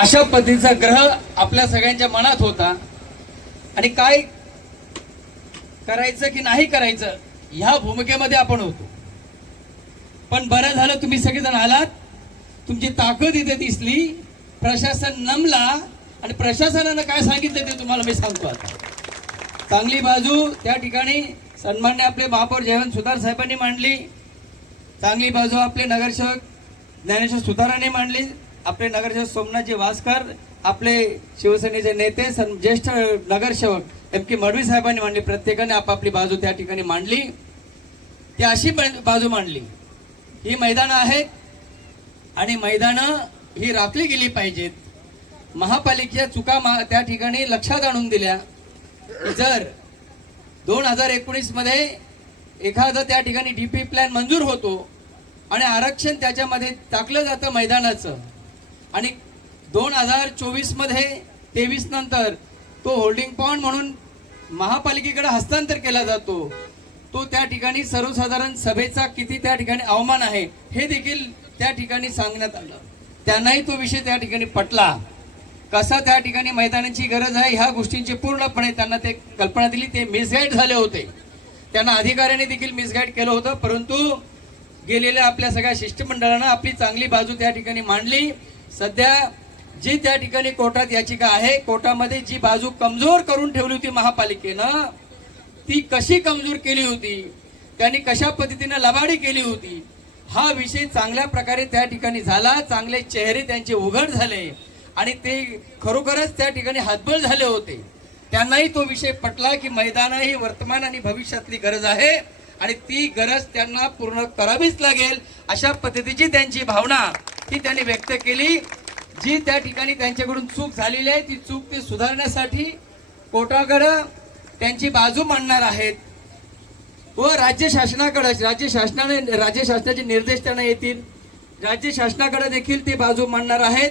अशा पद्धतीचा ग्रह आपल्या सगळ्यांच्या मनात होता आणि काय करायचं की नाही करायचं ह्या भूमिकेमध्ये आपण होतो. पण बरं झालं तुम्ही सगळेजण आलात. तुमची ताकद इथे दिसली. प्रशासन नमला आणि प्रशासनानं काय सांगितलं ते तुम्हाला मी सांगतो. आता चांगली बाजू त्या ठिकाणी सन्मान्य आपले महापौर जयवंत सुतार साहेबांनी मांडली. चांगली बाजू आपले नगरसेवक ज्ञानेश्वर सुतारांनी मांडली. आपले नगरसेवक सोमनाथजी वासकर, आपले शिवसेनेचे नेते ज्येष्ठ नगरसेवक एम.के. मडवी साहेबांनी मांडली. प्रत्येकाने आपापली बाजू त्या ठिकाणी मांडली. ती अशी बाजू मांडली, ही मैदानं आहेत आणि मैदानं ही राखली गेली पाहिजेत. महापालिकेच्या चुका त्या ठिकाणी लक्षात आणून दिल्या. जर 2019 मध्ये एखादं त्या ठिकाणी डीपी प्लॅन मंजूर होतो आणि आरक्षण त्याच्यामध्ये टाकलं जातं मैदानाचं आणि 2024 मध्ये 23 नंतर तो होल्डिंग पॉइंट म्हणून महापालिकेकडे हस्तांतर केला जातो, तो त्या ठिकाणी सर्वसाधारण सभेचा किती त्या ठिकाणी अवमान आहे हे देखील त्या ठिकाणी सांगण्यात आलं. त्यांनाही तो विषय त्या ठिकाणी पटला. कसा त्या ठिकाणी मैदानाची गरज आहे ह्या गोष्टींची पूर्णपणे त्यांना ते कल्पना दिली. ते मिसगाईड झाले होते. त्यांना अधिकाऱ्यांनी देखील मिसगाईड केलं होतं. परंतु गेलेल्या आपल्या सगळ्या शिष्टमंडळानं आपली चांगली बाजू त्या ठिकाणी मांडली. सध्या जी त्या ठिकाणी कोर्टात याचिका आहे, कोर्टामध्ये जी बाजू कमजोर करून ठेवली होती महापालिकेनं, ती कशी कमजोर केली होती, त्यांनी कशा पद्धतीने लबाडी केली होती, हा विषय चांगल्या प्रकारे त्या ठिकाणी झाला. चांगले चेहरे त्यांचे उघड झाले आणि ते खरोखरच त्या ठिकाणी हातबल झाले होते. त्यांनाही तो विषय पटला की मैदान ही वर्तमान आणि भविष्यातली गरज आहे आणि ती गरज त्यांना पूर्ण करावीच लागेल. अशा पद्धतीची त्यांची भावना ती त्यांनी व्यक्त केली. जी त्या ठिकाणी त्यांच्याकडून चूक झालेली आहे ती चूक ते सुधारण्यासाठी कोर्टाकडे त्यांची बाजू मांडणार आहेत व राज्य शासनाकडे राज्य शासनाचे निर्देश त्यांना येतील. राज्य शासनाकडे देखील ते बाजू मांडणार आहेत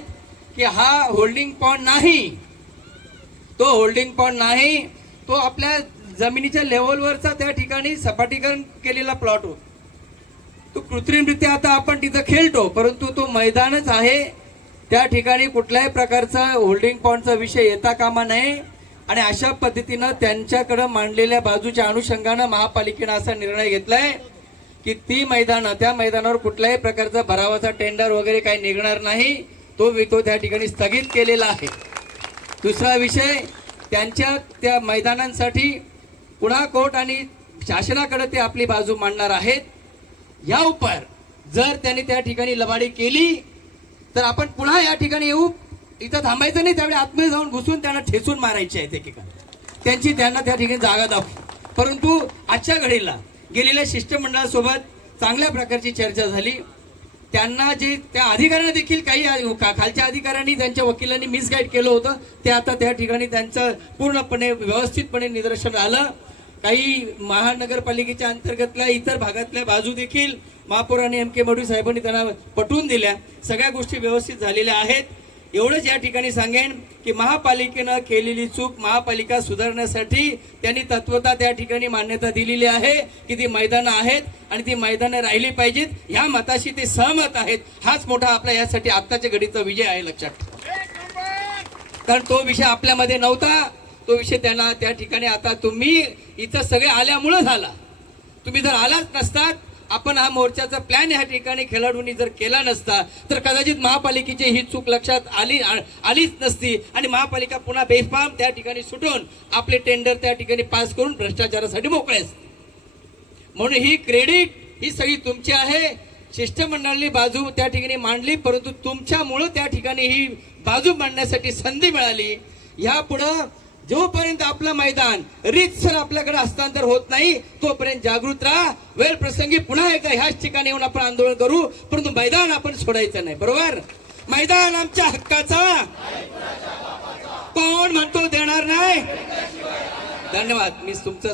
की हा होल्डिंग पॉइंट नाही, तो होल्डिंग पॉइंट नाही, तो आपल्या जमिनीच्या लेवलवरचा त्या ठिकाणी सपाटीकरण केलेला प्लॉट होतो. तो कृत्रिमरित्या आता आपण तिथं खेळतो, परंतु तो मैदानच आहे. त्या ठिकाणी कुठल्याही प्रकारचा होल्डिंग पॉइंटचा विषय येता कामा नये आणि अशा पद्धतीनं त्यांच्याकडे मांडलेल्या बाजूच्या अनुषंगानं महापालिकेनं असा निर्णय घेतलाय की ती मैदानं त्या मैदानावर कुठल्याही प्रकारचा भरावाचा टेंडर वगैरे काही निघणार नाही. तो त्या ठिकाणी स्थगित केलेला आहे. दुसरा विषय, त्यांच्या त्या मैदानांसाठी पुन्हा कोर्ट आणि शासनाकडे ते आपली बाजू मांडणार आहेत. या उपर जर त्यांनी त्या ठिकाणी लबाडी केली तर आपण पुन्हा या ठिकाणी येऊ. इथं थांबायचं नाही, त्यावेळी आतमध्ये जाऊन घुसून त्यांना ठेचून मारायचे आहे. त्यांना त्या ठिकाणी जागा दाखवू. परंतु आजच्या घडीला गेलेल्या शिष्टमंडळासोबत चांगल्या प्रकारची चर्चा झाली. त्यांना जे त्या अधिकाऱ्यांना देखील काही खालच्या अधिकाऱ्यांनी त्यांच्या वकिलांनी मिसगाईड केलं होतं ते आता त्या ठिकाणी त्यांचं पूर्णपणे व्यवस्थितपणे निदर्शन आलं. काही महानगरपालिकेच्या अंतर्गतल्या इतर भागातल्या बाजू देखील महापौरांनी एम.के. मडवी साहेबांनी त्यांना पटवून दिल्या. सगळ्या गोष्टी व्यवस्थित झालेल्या आहेत. एवढंच या ठिकाणी सांगेन की महापालिकेनं केलेली चूक महापालिका सुधारण्यासाठी त्यांनी तत्वता त्या ठिकाणी मान्यता दिलेली आहे की ती मैदानं आहेत आणि ती मैदानं राहिली पाहिजेत. ह्या मताशी ते सहमत आहेत. हाच मोठा आपला यासाठी आत्ताच्या घडीचा विजय आहे लक्षात. कारण तो विषय आपल्यामध्ये नव्हता. तो विषय त्यांना त्या ठिकाणी आता तुम्ही इथं सगळे आल्यामुळं झाला. तुम्ही जर आलाच नसतात, आपण हा मोर्चाचा प्लॅन या ठिकाणी खेळाडूंनी जर केला नसता तर कदाचित महापालिकेची ही चूक लक्षात आलीच नसती आणि महापालिका पुन्हा बेफाम त्या ठिकाणी सुटून आपले टेंडर त्या ठिकाणी पास करून भ्रष्टाचारासाठी मोकळे असते. म्हणून ही क्रेडिट ही सगळी तुमची आहे. शिष्टमंडळाने बाजू त्या ठिकाणी मांडली, परंतु तुमच्यामुळं त्या ठिकाणी ही बाजू मांडण्यासाठी संधी मिळाली. यापुढं जोपर्यंत आपलं मैदान रीतसर आपल्याकडे हस्तांतर होत नाही तोपर्यंत जागृत राहा. वेळ प्रसंगी पुन्हा एकदा ह्याच ठिकाणी येऊन आपण आंदोलन करू, परंतु मैदान आपण सोडायचं नाही. बरोबर? मैदान आमच्या हक्काचा, कोण म्हणतो देणार नाही. धन्यवाद. मी तुमचं